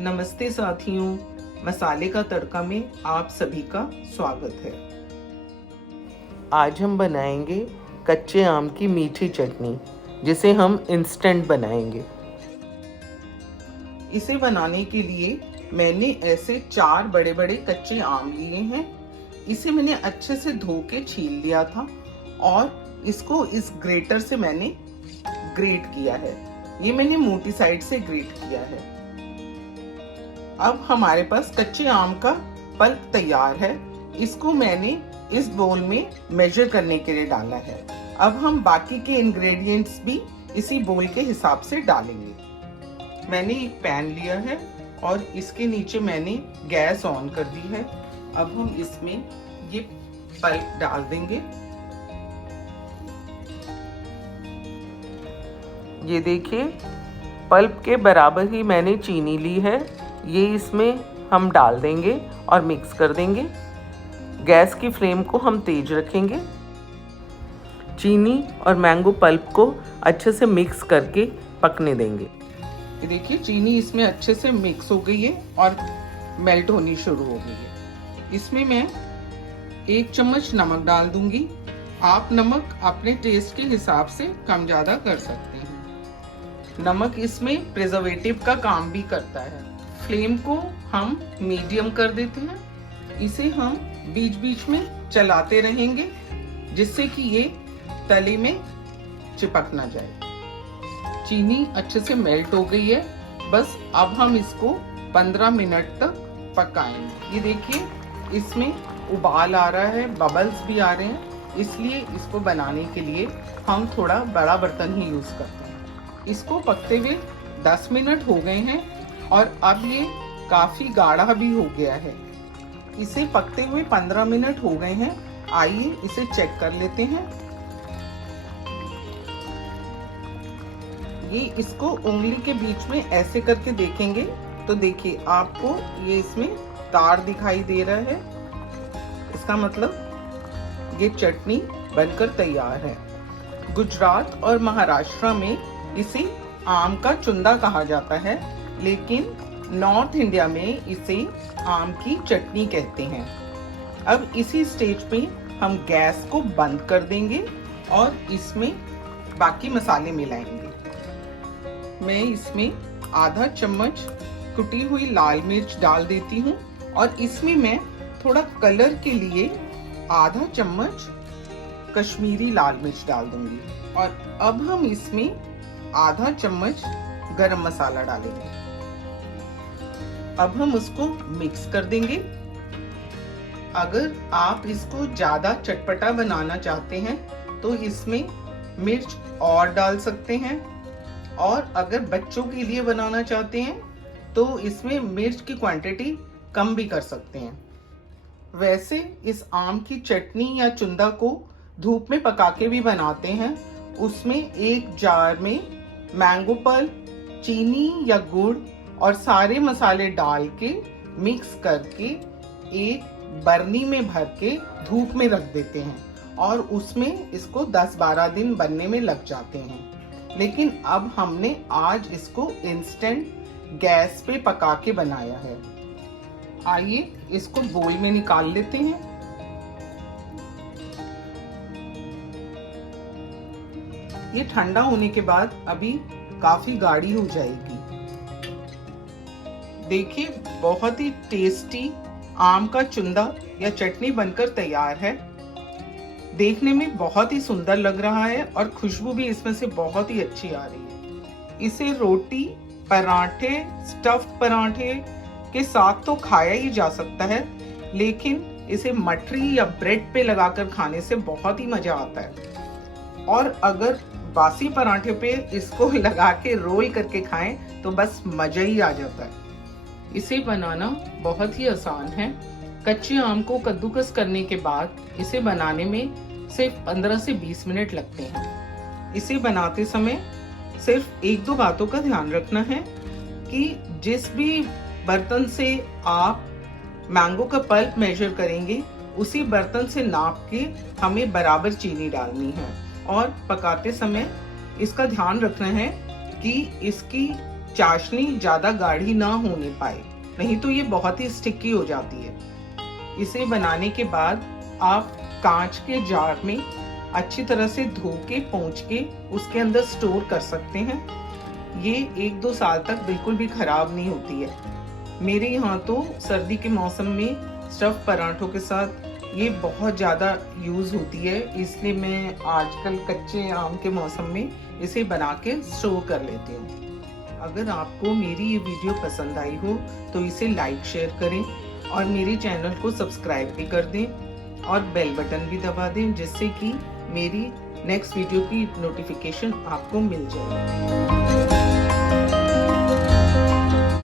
नमस्ते साथियों, मसाले का तड़का में आप सभी का स्वागत है। आज हम बनाएंगे कच्चे आम की मीठी चटनी, जिसे हम इंस्टेंट बनाएंगे। इसे बनाने के लिए मैंने ऐसे 4 बड़े बड़े कच्चे आम लिए हैं। इसे मैंने अच्छे से धो के छील लिया था और इसको इस ग्रेटर से मैंने ग्रेट किया है। ये मैंने मोटी साइड से ग्रेट किया है। अब हमारे पास कच्चे आम का पल्प तैयार है। इसको मैंने इस बोल में मेजर करने के लिए डाला है। अब हम बाकी के इंग्रेडिएंट्स भी इसी बोल के हिसाब से डालेंगे। मैंने एक पैन लिया है और इसके नीचे मैंने गैस ऑन कर दी है। अब हम इसमें ये पल्प डाल देंगे। ये देखिए, पल्प के बराबर ही मैंने चीनी ली है। ये इसमें हम डाल देंगे और मिक्स कर देंगे। गैस की फ्लेम को हम तेज रखेंगे। चीनी और मैंगो पल्प को अच्छे से मिक्स करके पकने देंगे। ये देखिए, चीनी इसमें अच्छे से मिक्स हो गई है और मेल्ट होनी शुरू हो गई है। इसमें मैं 1 चम्मच नमक डाल दूंगी। आप नमक अपने टेस्ट के हिसाब से कम ज़्यादा कर सकते हैं। नमक इसमें प्रिजर्वेटिव का काम भी करता है। फ्लेम को हम मीडियम कर देते हैं। इसे हम बीच बीच में चलाते रहेंगे, जिससे कि ये तले में चिपक ना जाए। चीनी अच्छे से मेल्ट हो गई है। बस अब हम इसको 15 मिनट तक पकाएंगे। ये देखिए, इसमें उबाल आ रहा है, बबल्स भी आ रहे हैं। इसलिए इसको बनाने के लिए हम थोड़ा बड़ा बर्तन ही यूज करते हैं। इसको पकते हुए 10 मिनट हो गए हैं और अब ये काफी गाढ़ा भी हो गया है। इसे पकते हुए 15 मिनट हो गए हैं। आइए इसे चेक कर लेते हैं। ये इसको उंगली के बीच में ऐसे करके देखेंगे तो देखिए, आपको ये इसमें तार दिखाई दे रहा है। इसका मतलब ये चटनी बनकर तैयार है। गुजरात और महाराष्ट्र में इसे आम का चुंदा कहा जाता है, लेकिन नॉर्थ इंडिया में इसे आम की चटनी कहते हैं। अब इसी स्टेज पे हम गैस को बंद कर देंगे और इसमें बाकी मसाले मिलाएंगे। मैं इसमें आधा चम्मच कुटी हुई लाल मिर्च डाल देती हूँ और इसमें मैं थोड़ा कलर के लिए आधा चम्मच कश्मीरी लाल मिर्च डाल दूंगी। और अब हम इसमें आधा चम्मच गरम मसाला डालेंगे। अब हम उसको मिक्स कर देंगे। अगर आप इसको ज्यादा चटपटा बनाना चाहते हैं तो इसमें मिर्च और डाल सकते हैं, और अगर बच्चों के लिए बनाना चाहते हैं तो इसमें मिर्च की क्वांटिटी कम भी कर सकते हैं। वैसे इस आम की चटनी या चुंदा को धूप में पका के भी बनाते हैं। उसमें एक जार में मैंगो पल्प, चीनी या गुड़ और सारे मसाले डाल के मिक्स करके एक बरनी में भर के धूप में रख देते हैं और उसमें इसको 10-12 दिन बनने में लग जाते हैं। लेकिन अब हमने आज इसको इंस्टेंट गैस पे पका के बनाया है। आइए इसको बोल में निकाल लेते हैं। ये ठंडा होने के बाद अभी काफी गाढ़ी हो जाएगी। देखिए, बहुत ही टेस्टी आम का चुंदा या चटनी बनकर तैयार है। देखने में बहुत ही सुंदर लग रहा है और खुशबू भी इसमें से बहुत ही अच्छी आ रही है। इसे रोटी, पराठे, स्टफ्ड पराठे के साथ तो खाया ही जा सकता है, लेकिन इसे मठरी या ब्रेड पे लगाकर खाने से बहुत ही मजा आता है। और अगर बासी पराठे पे इसको लगा के रोल करके खाएं तो बस मजा ही आ जाता है। इसे बनाना बहुत ही आसान है। कच्चे आम को कद्दूकस करने के बाद इसे बनाने में सिर्फ 15 से 20 मिनट लगते हैं। इसे बनाते समय सिर्फ 1-2 बातों का ध्यान रखना है कि जिस भी बर्तन से आप मैंगो का पल्प मेजर करेंगे, उसी बर्तन से नाप के हमें बराबर चीनी डालनी है। और पकाते समय इसका ध्यान रखना है कि इसकी चाशनी ज़्यादा गाढ़ी ना होने पाए, नहीं तो ये बहुत ही स्टिकी हो जाती है। इसे बनाने के बाद आप कांच के जार में अच्छी तरह से धो के पोंछ के उसके अंदर स्टोर कर सकते हैं। ये 1-2 साल तक बिल्कुल भी खराब नहीं होती है। मेरे यहाँ तो सर्दी के मौसम में स्टफ पराठों के साथ ये बहुत ज़्यादा यूज़ होती है, इसलिए मैं आजकल कच्चे आम के मौसम में इसे बना के स्टोर कर लेती हूँ। अगर आपको मेरी ये वीडियो पसंद आई हो तो इसे लाइक शेयर करें और मेरे चैनल को सब्सक्राइब भी कर दें और बेल बटन भी दबा दें, जिससे कि मेरी नेक्स्ट वीडियो की नोटिफिकेशन आपको मिल जाए।